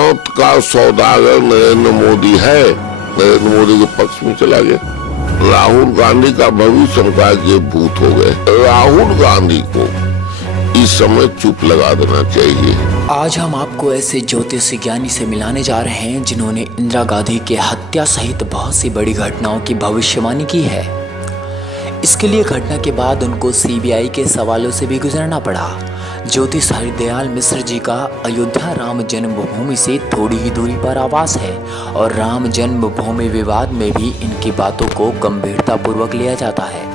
मौत का सौदागर नरेंद्र मोदी है, नरेंद्र मोदी के पक्ष में चला गया। राहुल गांधी का भविष्य उनका ये भूत हो गए। राहुल गांधी को इस समय चुप लगा देना चाहिए। आज हम आपको ऐसे ज्योतिषी ज्ञानी से मिलाने जा रहे हैं जिन्होंने इंदिरा गांधी के हत्या सहित बहुत सी बड़ी घटनाओं की भविष्यवाणी की है। इसके लिए घटना के बाद उनको सीबीआई के सवालों से भी गुजरना पड़ा। ज्योतिष हरदयाल मिश्र जी का अयोध्या राम जन्मभूमि से थोड़ी ही दूरी पर आवास है और राम जन्मभूमि विवाद में भी इनकी बातों को गंभीरतापूर्वक लिया जाता है।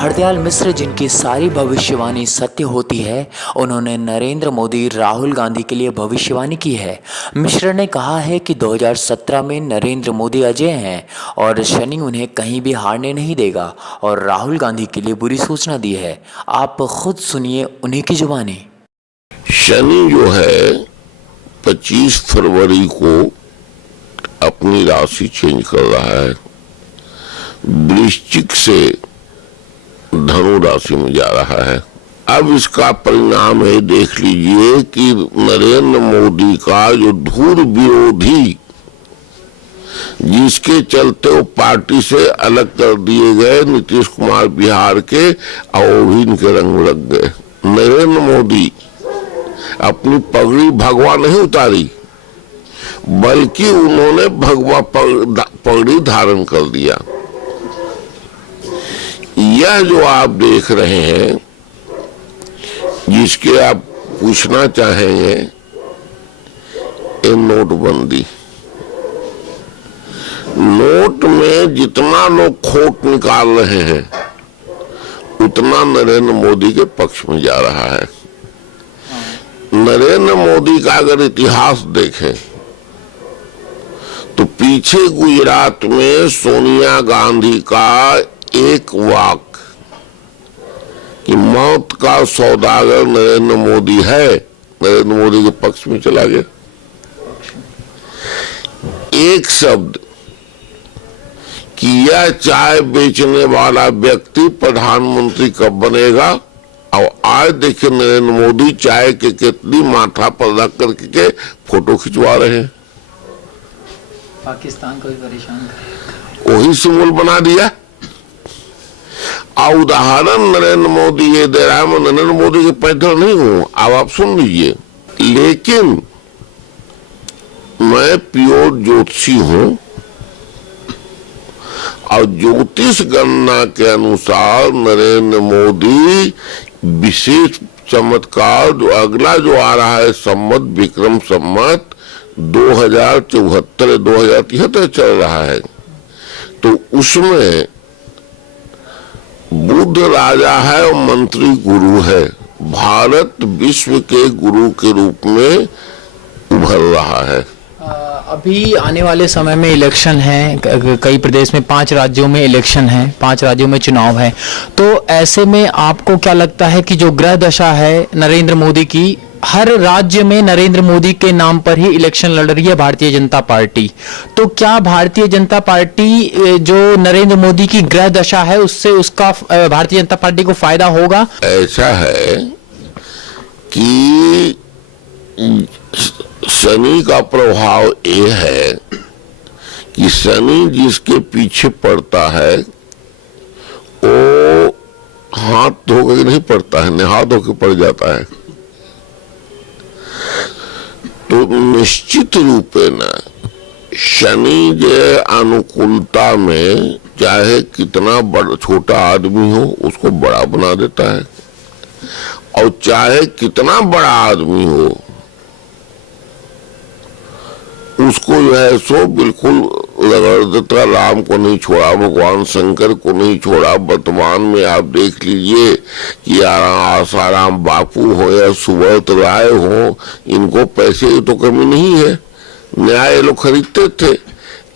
हरदयाल मिश्र जिनकी सारी भविष्यवाणी सत्य होती है, उन्होंने नरेंद्र मोदी राहुल गांधी के लिए भविष्यवाणी की है। मिश्र ने कहा है कि 2017 में नरेंद्र मोदी अजय हैं और शनि उन्हें कहीं भी हारने नहीं देगा और राहुल गांधी के लिए बुरी सूचना दी है। आप खुद सुनिए उन्हीं की जुबानी। शनि जो है 25 फरवरी को अपनी राशि चेंज कर रहा है, वृश्चिक से धनु राशि में जा रहा है। अब इसका परिणाम है, देख लीजिए कि नरेंद्र मोदी का जो धूर विरोधी, जिसके चलते वो पार्टी से अलग कर दिए गए नीतीश कुमार बिहार के, और वो भी इनके रंग में लग गए। नरेंद्र मोदी अपनी पगड़ी भगवा नहीं उतारी, बल्कि उन्होंने भगवा पगड़ी धारण कर दिया। यह जो आप देख रहे हैं, जिसके आप पूछना चाहेंगे, ये नोटबंदी। नोट में जितना लोग खोट निकाल रहे हैं, उतना नरेंद्र मोदी के पक्ष में जा रहा है। नरेंद्र मोदी का अगर इतिहास देखें तो पीछे गुजरात में सोनिया गांधी का एक वाक कि मौत का सौदागर नरेंद्र मोदी है, नरेंद्र मोदी के पक्ष में चला गया। एक शब्द कि यह चाय बेचने वाला व्यक्ति प्रधानमंत्री कब बनेगा, और आज देखिए नरेंद्र मोदी चाय के कितनी माथा पर रख करके फोटो खिंचवा रहे हैं। पाकिस्तान को भी परेशान वही सिंबल बना दिया। उदाहरण नरेंद्र मोदी ये दे रहा है। मैं नरेंद्र मोदी के पैदल नहीं हूं, अब आप सुन लीजिए, लेकिन मैं प्योर ज्योतिषी हूं और ज्योतिष गणना के अनुसार नरेंद्र मोदी विशेष चमत्कार जो अगला जो आ रहा है संवत विक्रम संवत 2074 2073 चल रहा है, तो उसमें बुद्ध राजा है और मंत्री गुरु है। भारत विश्व के गुरु के रूप में उभर रहा है। अभी आने वाले समय में इलेक्शन है, कई प्रदेश में 5 राज्यों में इलेक्शन है, 5 राज्यों में चुनाव है। तो ऐसे में आपको क्या लगता है कि जो ग्रह दशा है नरेंद्र मोदी की, हर राज्य में नरेंद्र मोदी के नाम पर ही इलेक्शन लड़ रही है भारतीय जनता पार्टी, तो क्या भारतीय जनता पार्टी जो नरेंद्र मोदी की ग्रह दशा है उससे उसका भारतीय जनता पार्टी को फायदा होगा? ऐसा है कि शनि का प्रभाव ये है कि शनि जिसके पीछे पड़ता है वो हाथ धोकर नहीं पड़ता है, हाथ धोकर पड़ जाता है। तो निश्चित रूप न शनि जे अनुकूलता में चाहे कितना बड़ा छोटा आदमी हो उसको बड़ा बना देता है, और चाहे कितना बड़ा आदमी हो उसको जो है सो बिल्कुल रगड़ देता। राम को नहीं छोड़ा, भगवान शंकर को नहीं छोड़ा। वर्तमान में आप देख लीजिए कि आसाराम बापू हो या सुब्रत राय हो, इनको पैसे की तो कमी नहीं है, न्याय ये लोग खरीदते थे,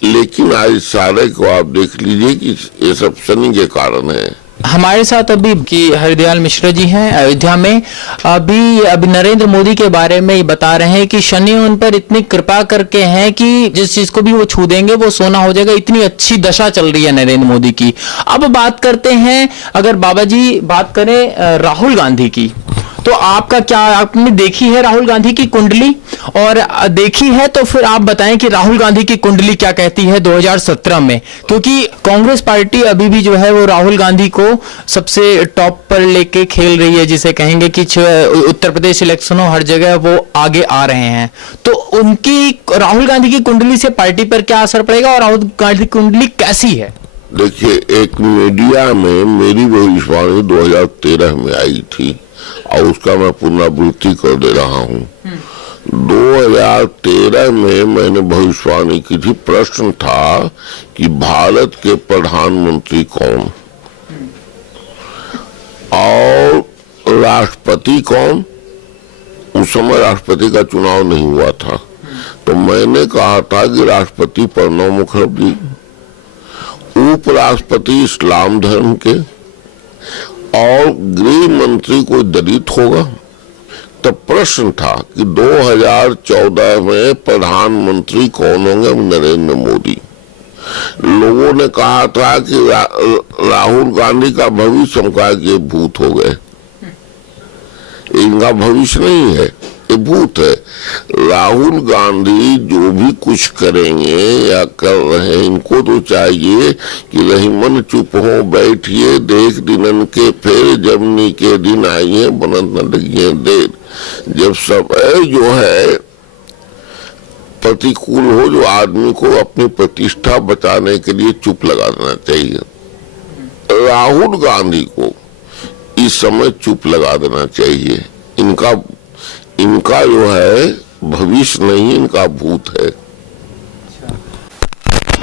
लेकिन आज सारे को आप देख लीजिए कि ये सब शनि के कारण है। हमारे साथ अभी की हरदयाल मिश्र जी हैं अयोध्या में। अभी नरेंद्र मोदी के बारे में ये बता रहे हैं कि शनि उन पर इतनी कृपा करके हैं कि जिस चीज को भी वो छू देंगे वो सोना हो जाएगा, इतनी अच्छी दशा चल रही है नरेंद्र मोदी की। अब बात करते हैं, अगर बाबा जी बात करें राहुल गांधी की, तो आपका क्या, आपने देखी है राहुल गांधी की कुंडली? और देखी है तो फिर आप बताएं कि राहुल गांधी की कुंडली क्या कहती है 2017 में, क्योंकि कांग्रेस पार्टी अभी भी जो है वो राहुल गांधी को सबसे टॉप पर लेके खेल रही है, जिसे कहेंगे कि उत्तर प्रदेश इलेक्शन हो, हर जगह वो आगे आ रहे हैं। तो उनकी, राहुल गांधी की कुंडली से पार्टी पर क्या असर पड़ेगा और राहुल गांधी की कुंडली कैसी है? देखिए, एक मीडिया में मेरी भविष्यवाणी 2013 में आई थी और उसका मैं पुनरावृत्ति कर दे रहा हूँ। 2013 में मैंने भविष्यवाणी की थी, प्रश्न था कि भारत के प्रधानमंत्री कौन और राष्ट्रपति कौन। उस समय राष्ट्रपति का चुनाव नहीं हुआ था, तो मैंने कहा था कि राष्ट्रपति प्रणब मुखर्जी, उपराष्ट्रपति इस्लाम धर्म के, और गृह मंत्री कोई दलित होगा। तब प्रश्न था कि 2014 में प्रधानमंत्री कौन होंगे? नरेंद्र मोदी। लोगों ने कहा था कि राहुल गांधी का भविष्य, हम कहा कि ये भूत हो गए, इनका भविष्य नहीं है, ये भूत है। राहुल गांधी जो भी कुछ करेंगे या कर रहे हैं, इनको तो चाहिए कि रहीमन चुप हो, बैठिए, देख दिनन के फेर, जमनी के दिन आइए, बनत न लगिए देर। जब समय जो है प्रतिकूल हो, जो आदमी को अपनी प्रतिष्ठा बचाने के लिए चुप लगा देना चाहिए। राहुल गांधी को इस समय चुप लगा देना चाहिए। इनका जो है भविष्य नहीं, इनका भूत है।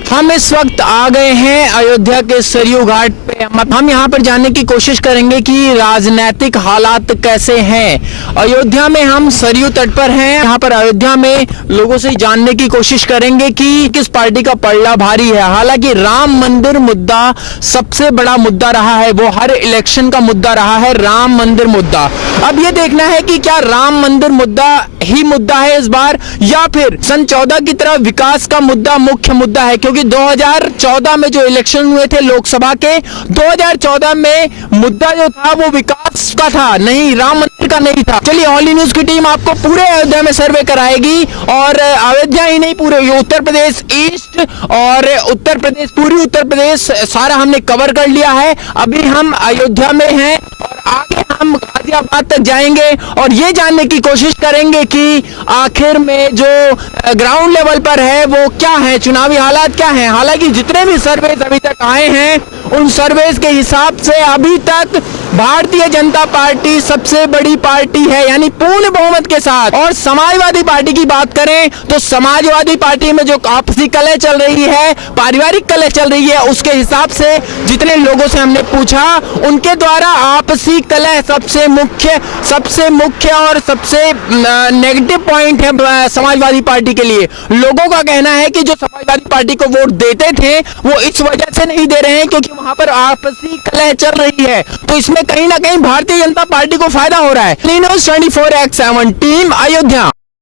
हम इस वक्त आ गए हैं अयोध्या के सरयू घाट पे। हम यहाँ पर जानने की कोशिश करेंगे कि राजनीतिक हालात कैसे हैं। अयोध्या में हम सरयू तट पर हैं। यहाँ पर अयोध्या में लोगों से जानने की कोशिश करेंगे कि किस पार्टी का पलड़ा भारी है। हालांकि राम मंदिर मुद्दा सबसे बड़ा मुद्दा रहा है, वो हर इलेक्शन का मुद्दा रहा है, राम मंदिर मुद्दा। अब ये देखना है कि क्या राम मंदिर मुद्दा ही मुद्दा है इस बार, या फिर सन 14 की तरह विकास का मुद्दा मुख्य मुद्दा है। क्योंकि 2014 में जो इलेक्शन हुए थे लोकसभा के, 2014 में मुद्दा जो था वो विकास का था, नहीं राम मंदिर का नहीं था। चलिए, ऑनली न्यूज की टीम आपको पूरे अयोध्या में सर्वे कराएगी, और अयोध्या ही नहीं, पूरे उत्तर प्रदेश ईस्ट और उत्तर प्रदेश, पूरी उत्तर प्रदेश सारा हमने कवर कर लिया है। अभी हम अयोध्या में हैं और आगे हम गाजियाबाद तक जाएंगे और ये जानने की कोशिश करेंगे कि आखिर में जो ग्राउंड लेवल पर है वो क्या है, चुनावी हालात क्या हैं। हालांकि जितने भी सर्वेस अभी तक आए हैं, उन सर्वेस के हिसाब से अभी तक भारतीय जनता पार्टी सबसे बड़ी पार्टी है, यानी पूर्ण बहुमत के साथ। और समाजवादी पार्टी की बात करें तो समाजवादी पार्टी में जो आपसी कलह चल रही है, पारिवारिक कलह चल रही है, उसके हिसाब से जितने लोगों से हमने पूछा, उनके द्वारा आपसी कलह सबसे मुख्य और सबसे नेगेटिव पॉइंट है समाजवादी पार्टी के लिए। लोगों का कहना है कि जो समाजवादी पार्टी को वोट देते थे वो इस वजह से नहीं दे रहे हैं क्योंकि वहां पर आपसी कलह चल रही है। तो इसमें कहीं ना कहीं भारतीय जनता पार्टी को फायदा हो रहा है। News 24x7 team Ayodhya.